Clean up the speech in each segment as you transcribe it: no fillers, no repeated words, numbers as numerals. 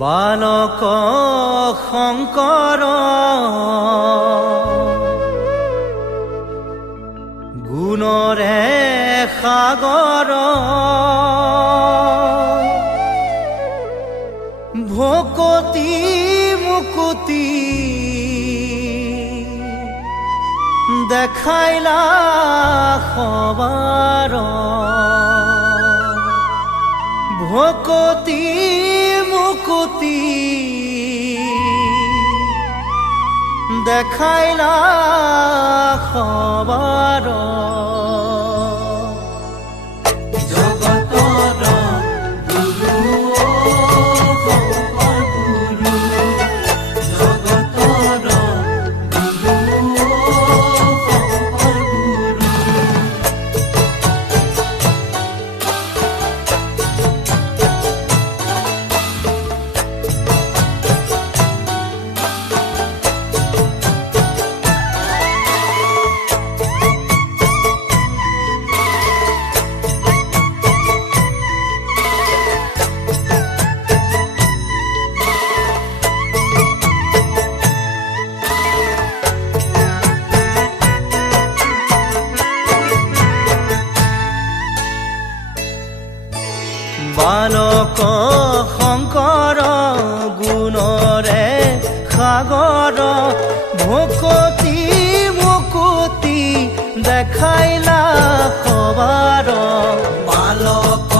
বালক শংকৰ গুণৰে সাগৰ ভকতি মুকুতি দেখাইলা সবাৰ ভকতি মুকুতি দেখাইলা সবাৰ বালক শংকৰ গুণৰে সাগৰ ভকতি মুকুতি দেখাইলা সবাৰ বালক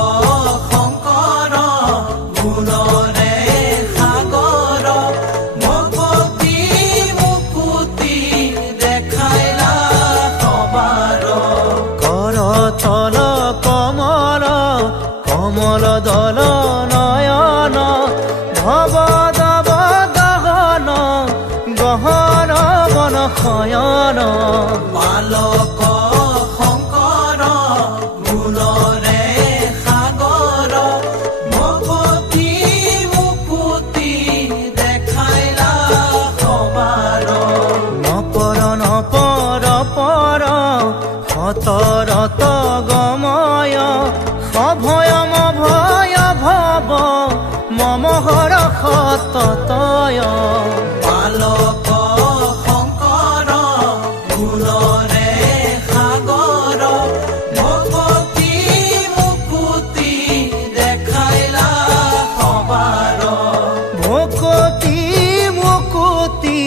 শংকৰ গুণৰে সাগৰ ভকতি মুকুতি দেখাইলা সবাৰ কৰতল কমল কমল দল নয়ন ভৱ দৱ গহন গহন বন শয়ন বালক শংকৰ গুণৰে সাগৰ ভকতি মুকুতি দেখাইলা সবাৰ নপৰ নপৰ পৰ সতৰত গময় সভয়ম ভয় ভৱ মম হৰ সততয় বালক শংকৰ গুণৰে সাগৰ ভকতি মুকুতি দেখাইলা সবাৰ ভকতি মুকুতি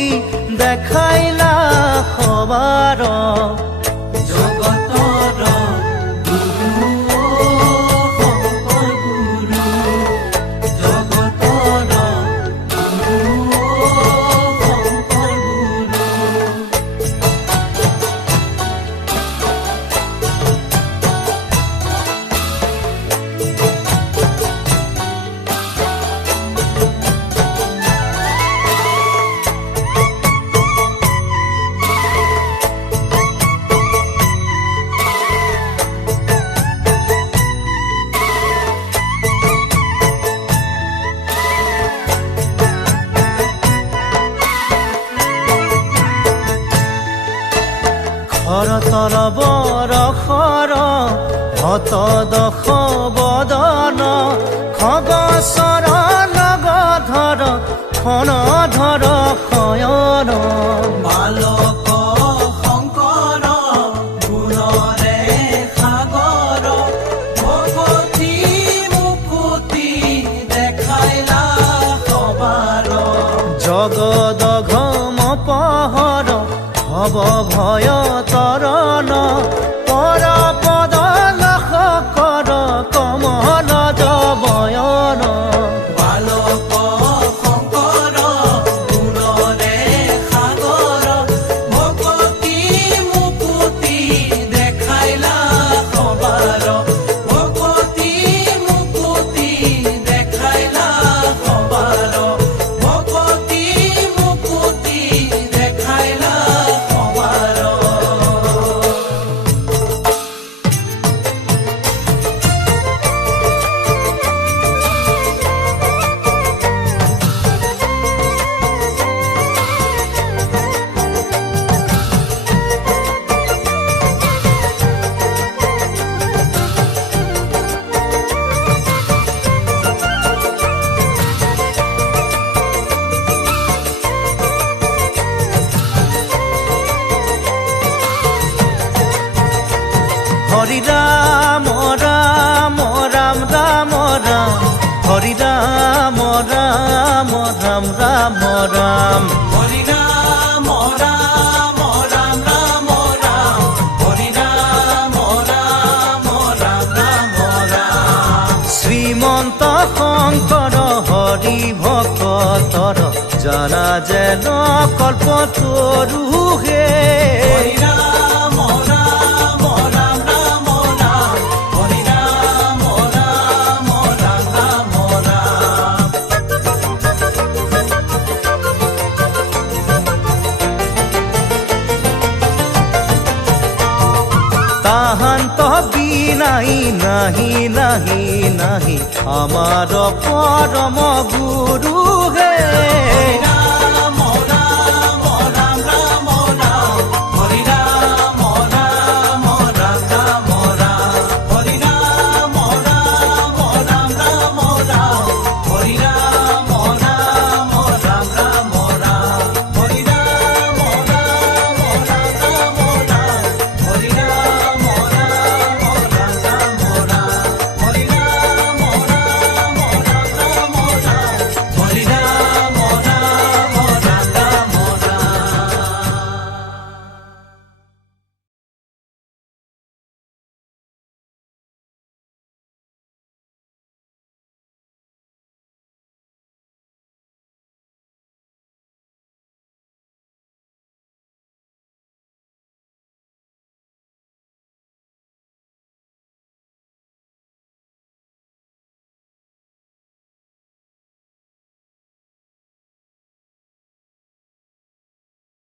দেখাইলা সবাৰ জগতৰ গুৰু শংকৰ গুৰু জগতৰ গুৰু শংকৰ গুৰু খৰতল বৰষৰ হত দশ বদন খগচৰ নগধৰ খনধৰ শয়ন বালক শংকৰ গুণৰে সাগৰ ভকতি মুকুতি দেখাইলা সবাৰ জগদঘম পহৰ ভৱ ভয় তৰণ পৰ পদ লখ কৰ কমল জবয়ন বালক শংকৰ গুণৰে সাগৰ ভকতি মুকুতি দেখাইলা সবাৰ ভকতি মুকুতি দেখাইলা সবাৰ ভকতি মুকুতি দেখাইলা সবাৰ ৰাম ৰাম ৰাম ৰাম ৰাম হৰি ৰাম ৰাম ৰাম ৰাম ৰাম হৰি ৰাম ৰাম ৰাম ৰাম ৰাম শ্ৰীমন্ত শংকৰ হৰি ভকতৰ জানা যেন কল্পতৰু হে হৰি ৰাম ৰাম ৰাম ৰাম ৰাম হৰি ৰাম ৰাম ৰাম ৰাম ৰাম তাহান্ত বিনাই নাহি নাহি নাহি আমাৰ পৰম গুৰু